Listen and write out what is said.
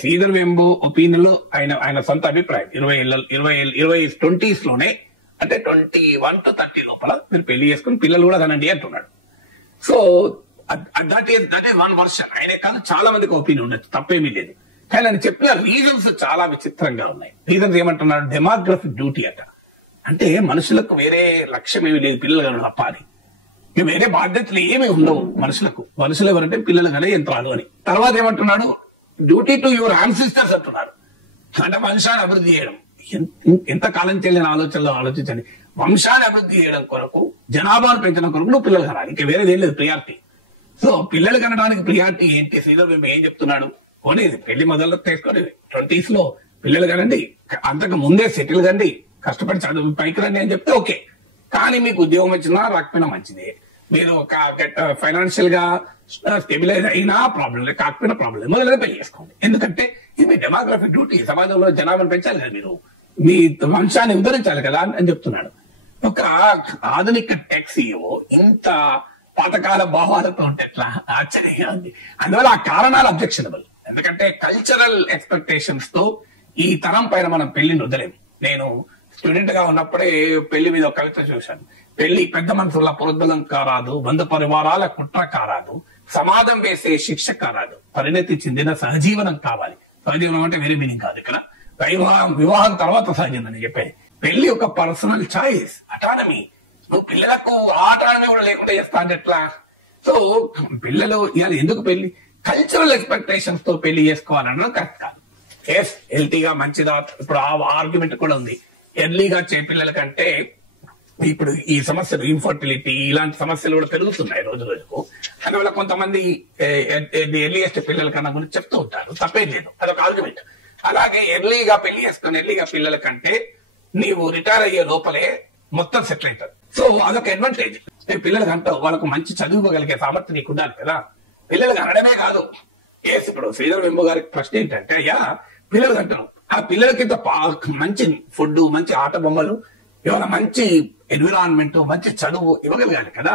Sridhar Vembu opinion లో ఆయన సొంత అభిప్రాయం 20s లోనే అంటే 21 to 30 లోపల మీరు పెళ్లి చేసుకుని పిల్లలు కూడా కనండి అంటున్నాడు. So that is one version. ఆయన కాదు చాలా మందికి ఒపీనియన్ ఉండొచ్చు, తప్పేమీ లేదు. కానీ ఆయన చెప్పిన రీజన్స్ చాలా విచిత్రంగా ఉన్నాయి. రీజన్స్ ఏమంటున్నాడు, డెమోగ్రఫిక్ డ్యూటీ అట. అంటే మనుషులకు వేరే లక్ష్యం ఏమి లేదు, పిల్లలు కనుక తప్పాలి, వేరే బాధ్యతలు ఏమి ఉండవు మనుషులకు. మనుషులు ఎవరంటే పిల్లలు కానీ యంత్రాలు అని. తర్వాత ఏమంటున్నాడు, డ్యూటీ టు యువర్ యాన్సిస్టర్స్ అంటున్నాడు. అంటే వంశాన్ని అభివృద్ధి చేయడం. ఎంత కాలం చెల్లిన ఆలోచనలో ఆలోచించండి. వంశాన్ని అభివృద్ధి చేయడం కొరకు, జనాభాను పెంచడం కొరకు నువ్వు పిల్లలు కనాలి, ఇంకా వేరేది ఏం లేదు ప్రియారిటీ. సో పిల్లలు కనడానికి ప్రియారిటీ ఏంటి? శ్రీధర్ వెంబు ఏం చెప్తున్నాడు, పోనీ పెళ్లి మొదలు తీసుకొని 20s లో పిల్లలు కనండి, అంతకు ముందే సెటిల్ కండి, కష్టపడి చదువు పైకి రండి అని చెప్తే ఓకే. కానీ మీకు ఉద్యోగం వచ్చినా రాకపోయినా మంచిదే, మీరు ఫైనాన్షియల్ గా స్టెబిలైజ్ అయినా ప్రాబ్లం లేదు, కాకపోయినా ప్రాబ్లం లేదు, మొదలైతే పెళ్లి చేసుకోండి. ఎందుకంటే ఇది మీ డెమోగ్రఫిక్ డ్యూటీ. సమాజంలో జనాభాను పెంచాలి కదా, మీరు మీ వంశాన్ని ఉద్ధరించాలి కదా అని చెప్తున్నాడు. ఒక ఆధునిక టెక్ CEO ఇంత పాతకాల భావాలతో ఉంటే ఎట్లా? ఆశ్చర్యంగా ఉంది. అందువల్ల ఆ కారణాలు అబ్జెక్షనబుల్. ఎందుకంటే కల్చరల్ ఎక్స్పెక్టేషన్స్ తో ఈ తరం పైన మనం పెళ్లిని వదలేము. నేను స్టూడెంట్ గా ఉన్నప్పుడే పెళ్లి మీద ఒక కవిత చూశాను. పెళ్లి పెద్ద మనుషుల పురోద్బలం కారాదు, బంధు పరివారాల కుట్ర కారాదు, సమాజం వేసే శిక్ష కారాదు, పరిణతి చెందిన సహజీవనం కావాలి. సహజీవనం అంటే వేరే మీనింగ్ కాదు ఇక్కడ. వివాహం తర్వాత సహజీవనం అని చెప్పేది. పెళ్లి ఒక పర్సనల్ చాయిస్, అటానమీ. నువ్వు పిల్లలకు ఆటానమీ కూడా లేకుండా చేస్తా అంటే ఎట్లా? సో పిల్లలు ఇవాళ ఎందుకు పెళ్లి? కల్చరల్ ఎక్స్పెక్టేషన్స్ తో పెళ్లి చేసుకోవాలన్నది కరెక్ట్ కాదు. ఎస్, హెల్తీగా మంచిదా, ఇప్పుడు ఆ ఆర్గ్యుమెంట్ కూడా ఉంది. ఎర్లీగా వచ్చే పిల్లల కంటే ఇప్పుడు ఈ సమస్యలు, ఇన్ఫర్టిలిటీ, ఇలాంటి సమస్యలు కూడా పెరుగుతున్నాయి రోజు రోజుకు. అందువల్ల కొంతమంది ఎర్లీయెస్ట్ పిల్లల కన్నా గురించి చెప్తూ ఉంటారు, తప్పేం లేదు, అదొక ఆర్గ్యుమెంట్. అలాగే ఎర్లీగా పెళ్లి చేసుకుని ఎర్లీగా పిల్లల కంటే నీవు రిటైర్ అయ్యే లోపలే మొత్తం సెటిల్ అవుతారు. సో అదొక అడ్వాంటేజ్. పిల్లలకి అంటావు వాళ్ళకు మంచి చదువుకోగలిగే సామర్థ్యం నీకు ఉండాలి కదా. పిల్లలకి అనడమే కాదు. ఇప్పుడు శ్రీధర్ వెంబు గారికి ప్రశ్న ఏంటంటే, అయ్యా పిల్లలకి అంటాం, ఆ పిల్లలకి మంచి ఫుడ్, మంచి ఆట బొమ్మలు, ఏమైనా మంచి ఎన్విరాన్మెంట్, మంచి చదువు ఇవ్వగలగాలి కదా.